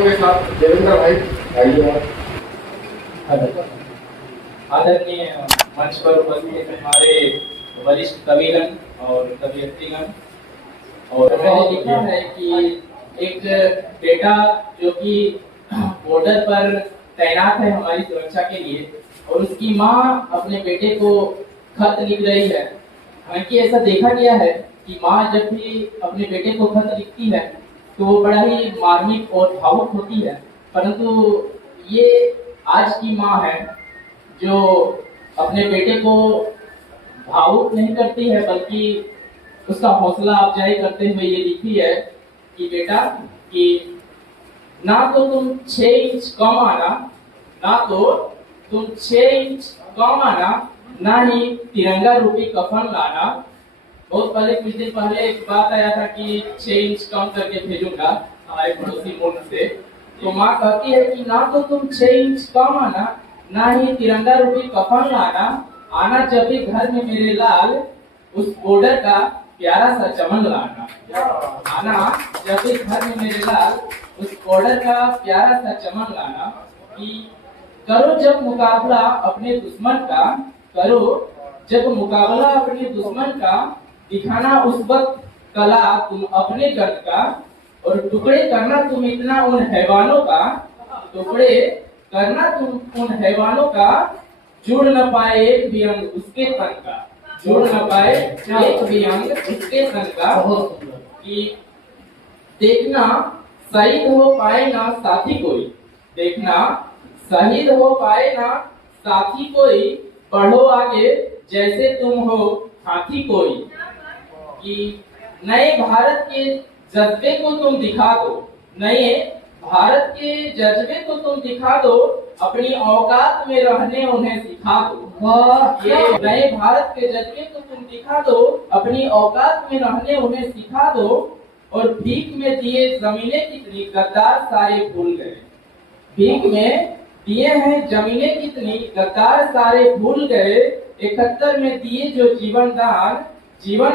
साथियों के साथ देवेंद्र भाई आइए। आदरणीय मंच पर उपस्थित हमारे वरिष्ठ कविगण और कवियत्रीगण, और मैंने लिखा है कि एक बेटा जो कि बॉर्डर पर तैनात है हमारी सुरक्षा के लिए, और उसकी माँ अपने बेटे को खत लिख रही है। हालांकि ऐसा देखा गया है कि माँ जब भी अपने बेटे को खत लिखती है तो वो बड़ा ही मार्मिक और भावुक होती है, परंतु ये आज की माँ है जो अपने बेटे को भावुक नहीं करती है, बल्कि उसका हौसला अफजाई करते हुए ये लिखी है कि बेटा, कि ना तो तुम 6 इंच कम आना, ना तो तुम 6 इंच कम आना, ना ही तिरंगा रूपी कफन लाना। बहुत पहले, कुछ दिन पहले एक बात आया था कि 6 इंच कम करके भेजूंगा हमारे पड़ोसी मुल्क से। तो माँ कहती है कि ना तो तुम 6 इंच कम आना, ना ही तिरंगा रूपी कफन लाना, आना जब भी घर में मेरे लाल, उस बॉर्डर का प्यारा सा चमन लाना। आना जब भी घर में मेरे लाल, उस बॉर्डर का प्यारा सा चमन लाना। कि करो जब मुकाबला अपने दुश्मन का, करो जब मुकाबला अपने दुश्मन का, दिखाना उस वक्त कला तुम अपने गर्द का, और टुकड़े करना तुम इतना उन हैवानों का, टुकड़े करना तुम उन हैवानों का, जुड़ न पाए एक भी अंग उसके तन का, जुड़ न पाए एक भी अंग उसके तन का। कि देखना शहीद हो पाए ना साथी कोई, देखना शहीद हो पाए ना साथी कोई, बढ़ो आगे जैसे तुम हो हाथी कोई। कि नए भारत के जज्बे को तुम दिखा दो, नए भारत के जज्बे को तुम दिखा दो, अपनी औकात में रहने उन्हें सिखा दो। ये नए भारत के जज्बे को तुम दिखा दो, अपनी औकात में रहने उन्हें सिखा दो। और भीख में दिए जमीनें कितनी गद्दार सारे भूल गए, भीख में दिए हैं जमीनें कितनी गद्दार सारे भूल गए, 71 में दिए जो जीवन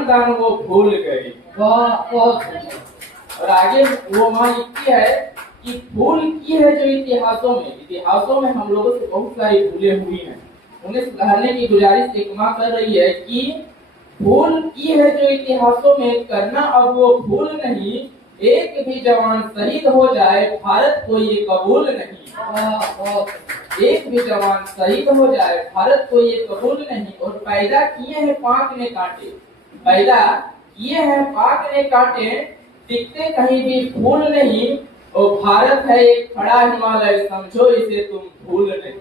दान वो भूल गए। और आगे वो माँ लिखती है कि भूल की है जो इतिहासों में हम लोगों से बहुत सारी भूलें हुई हैं, उन्हें सुधारने की गुजारिश एक माँ कर रही है। कि भूल की है जो इतिहासों में, करना अब वो भूल नहीं, एक भी जवान शहीद हो जाए भारत को ये कबूल नहीं, एक भी जवान शहीद हो जाए भारत को ये कबूल नहीं। और पैदा किए हैं पाक ने कांटे, पैदा किए हैं पाक ने कांटे, दिखते कहीं भी फूल नहीं, और भारत है एक खड़ा हिमालय, समझो इसे तुम भूल नहीं।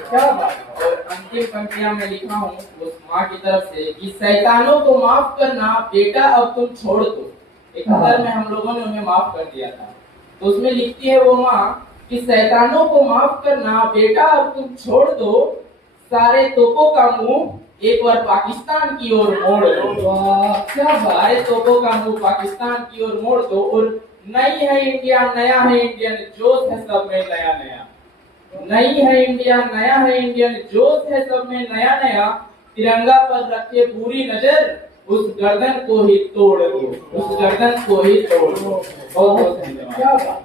क्या बात। और अंतिम पंक्तियां में लिखा हूँ उस माँ की तरफ से कि शैतानों को माफ करना बेटा अब तुम छोड़ दो। 71 में हम लोगों ने उन्हें माफ कर दिया था, तो उसमें लिखती है वो माँ कि शैतानों को माफ करना बेटा अब तुम छोड़ दो, सारे तोपों का मुंह एक बार पाकिस्तान की ओर मोड़ दो। क्या सारे तोपों का मुंह पाकिस्तान की ओर मोड़ दो। और नई है इंडिया, नया है इंडियन जोश है सब में नया नया, नई है इंडिया, नया है इंडियन जोश है सब में नया नया, तिरंगा पर रखे पूरी नजर, उस गर्दन को ही तोड़ दो, उस गर्दन को ही तोड़ दो। बहुत बहुत धन्यवाद।